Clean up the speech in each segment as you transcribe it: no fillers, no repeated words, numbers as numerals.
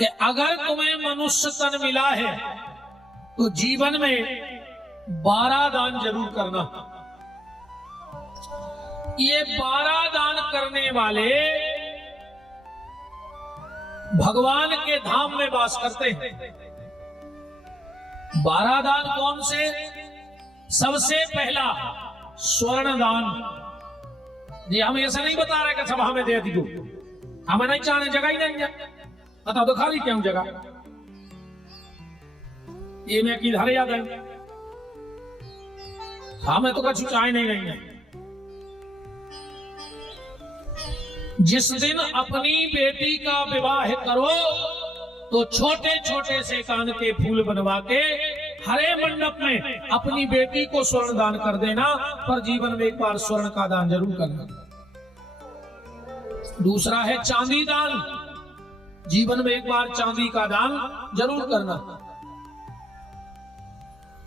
कि अगर तुम्हें मनुष्य तन मिला है तो जीवन में 12 दान जरूर करना। ये 12 दान करने वाले भगवान के धाम में वास करते हैं। 12 दान कौन से? सबसे पहला स्वर्ण दान। जी हम ऐसा नहीं बता रहे कि सब हमें दे दी, हमें नहीं चाहने, जगह ही नहीं है। बता दो खाली क्यों जगह? ये मैं किधर याद है, हमें तो कुछ चाहे नहीं है। जिस दिन अपनी बेटी का विवाह करो तो छोटे छोटे से कान के फूल बनवा के हरे मंडप में अपनी बेटी को स्वर्ण दान कर देना, पर जीवन में एक बार स्वर्ण का दान जरूर करना। दूसरा है चांदी दान। जीवन में एक बार चांदी का दान जरूर करना।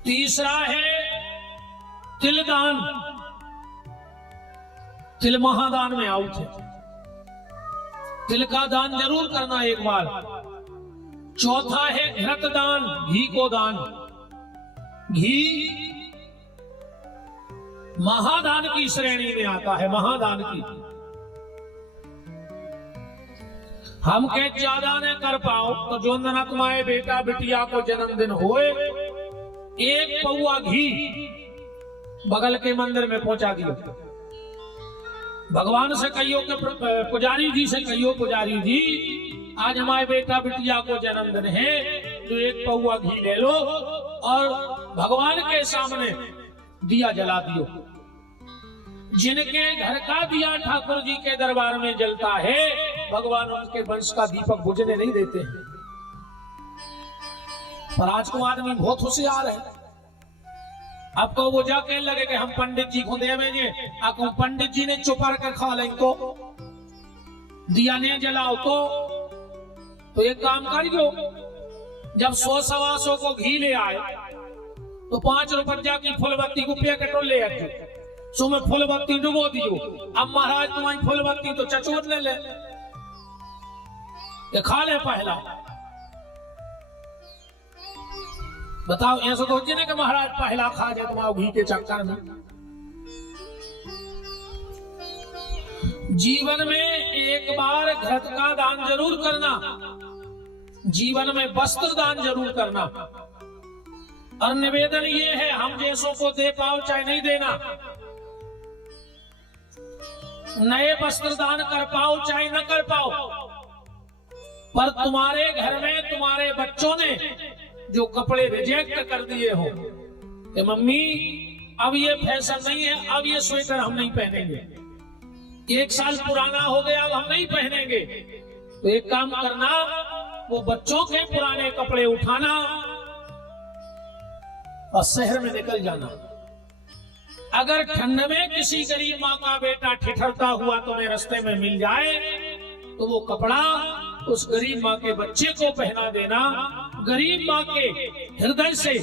तीसरा है तिल दान। तिल महादान में आउट है, तिल का दान जरूर करना एक बार। चौथा है घृत दान, घी को दान। घी महादान की श्रेणी में आता है, महादान की। हम के ज्यादा न कर पाओ तो जो नना तुम्हारे बेटा बिटिया को जन्मदिन होए, एक पौआ घी बगल के मंदिर में पहुंचा दियो। भगवान से कहियो कि पुजारी जी से कहियो, पुजारी जी आज हमारे बेटा बिटिया को जन्मदिन है, तो एक पौआ घी ले लो और भगवान के सामने दिया जला दियो। जिनके घर का दिया ठाकुर जी के दरबार में जलता है, भगवान उनके वंश का दीपक बुझने नहीं देते हैं। पर आज को आदमी बहुत होशियार है। आपको वो जाके लगे कि हम पंडित जी को देवेंगे, आपको पंडित जी ने चुपा कर खा लेंगे तो दिया नहीं जलाओ तो एक काम करियो, जब 100-125 को घी ले आए तो 5 रुपया की फूलबत्ती को पैकेट ले आए, सो में फूलबत्ती डुबो दियो। अब महाराज तुम्हारी फूलबत्ती तो चचोट ले ले, खा ले पहला। बताओ ऐसा तो होती ना कि महाराज पहला खा जाए तुम्हारे घी के चक्कर में। जीवन में एक बार घृत का दान जरूर करना। जीवन में वस्त्र दान जरूर करना। और निवेदन ये है, हम जैसों को दे पाओ चाहे नहीं देना, नए वस्त्र दान कर पाओ चाहे न कर पाओ, पर तुम्हारे घर में तुम्हारे बच्चों ने जो कपड़े रिजेक्ट कर दिए हो कि मम्मी अब ये फैशन नहीं है, अब ये स्वेटर हम नहीं पहनेंगे, 1 साल पुराना हो गया अब हम नहीं पहनेंगे, तो एक काम करना, वो बच्चों के पुराने कपड़े उठाना और शहर में निकल जाना। अगर ठंड में किसी गरीब माँ का बेटा ठिठुरता हुआ तुम्हें रास्ते में मिल जाए तो वो कपड़ा उस गरीब माँ के बच्चे को पहना देना। गरीब माँ के हृदय से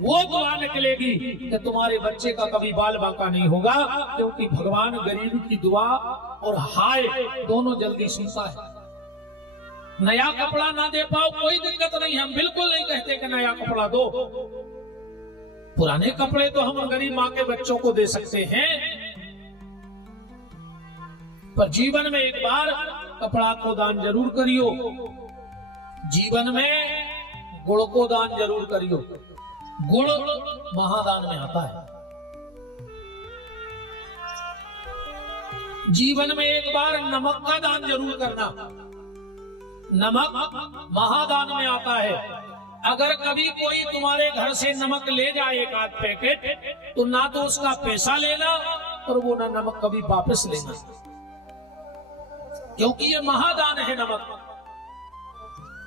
वो दुआ निकलेगी कि तुम्हारे बच्चे का कभी बाल बांका नहीं होगा, क्योंकि भगवान गरीब की दुआ और हाय दोनों जल्दी सुनता है। नया कपड़ा ना दे पाओ कोई दिक्कत नहीं, हम बिल्कुल नहीं कहते कि नया कपड़ा दो, पुराने कपड़े तो हम गरीब माँ के बच्चों को दे सकते हैं, पर जीवन में एक बार कपड़ा को दान जरूर करियो। जीवन में गुड़ को दान जरूर करियो। गुड़ महादान में आता है। जीवन में एक बार नमक का दान जरूर करना। नमक महादान में आता है। अगर कभी कोई तुम्हारे घर से नमक ले जाए 1 आध पैकेट, तो ना तो उसका पैसा लेना और वो ना नमक कभी वापस लेना, क्योंकि ये महादान है नमक।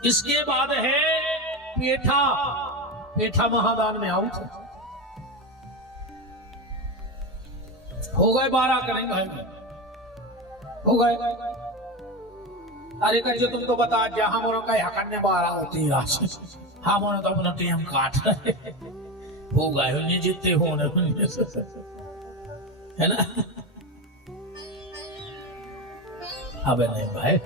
इसके बाद है पेठा। पेठा महादान में आउट है। हो गए 12 करेंगे, हो गए। अरे कहिए तुम तो बता दिया, हम उन्होंने कहा हकन्ने 12 होती है, हम उन्होंने तो अपना टीम काट रहे हो गए, उन्हें जीते होने है ना। अबे नहीं भाई,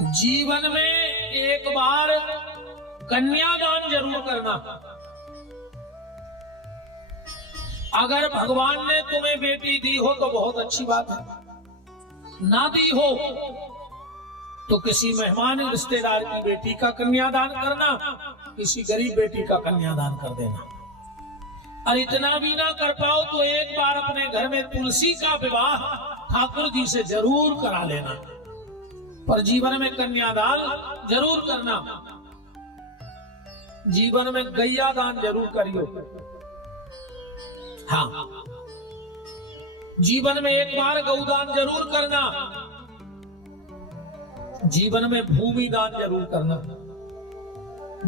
जीवन में एक बार कन्यादान जरूर करना। अगर भगवान ने तुम्हें बेटी दी हो तो बहुत अच्छी बात है, ना दी हो तो किसी मेहमान रिश्तेदार की बेटी का कन्यादान करना, किसी गरीब बेटी का कन्यादान कर देना। और इतना भी ना कर पाओ तो एक बार अपने घर में तुलसी का विवाह ठाकुर जी से जरूर करा लेना, पर जीवन में कन्यादान जरूर करना। जीवन में गैया दान जरूर करियो। हाँ, जीवन में एक बार गौदान जरूर करना। जीवन में भूमि दान जरूर करना।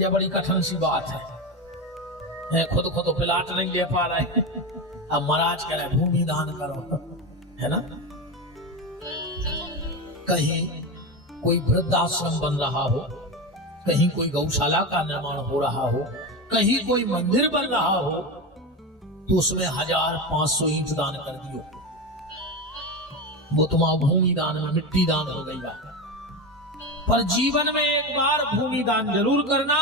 यह बड़ी कठिन सी बात है, खुद को तो प्लाट नहीं ले पा रहे, अब महाराज कह रहे भूमि दान करो, है ना। कहीं कोई वृद्धाश्रम बन रहा हो, कहीं कोई गौशाला का निर्माण हो रहा हो, कहीं कोई मंदिर बन रहा हो, तो उसमें 1500 ईंट दान कर दियो, वो तुम्हारा भूमि दान में मिट्टी दान हो गई। पर जीवन में एक बार भूमि दान जरूर करना।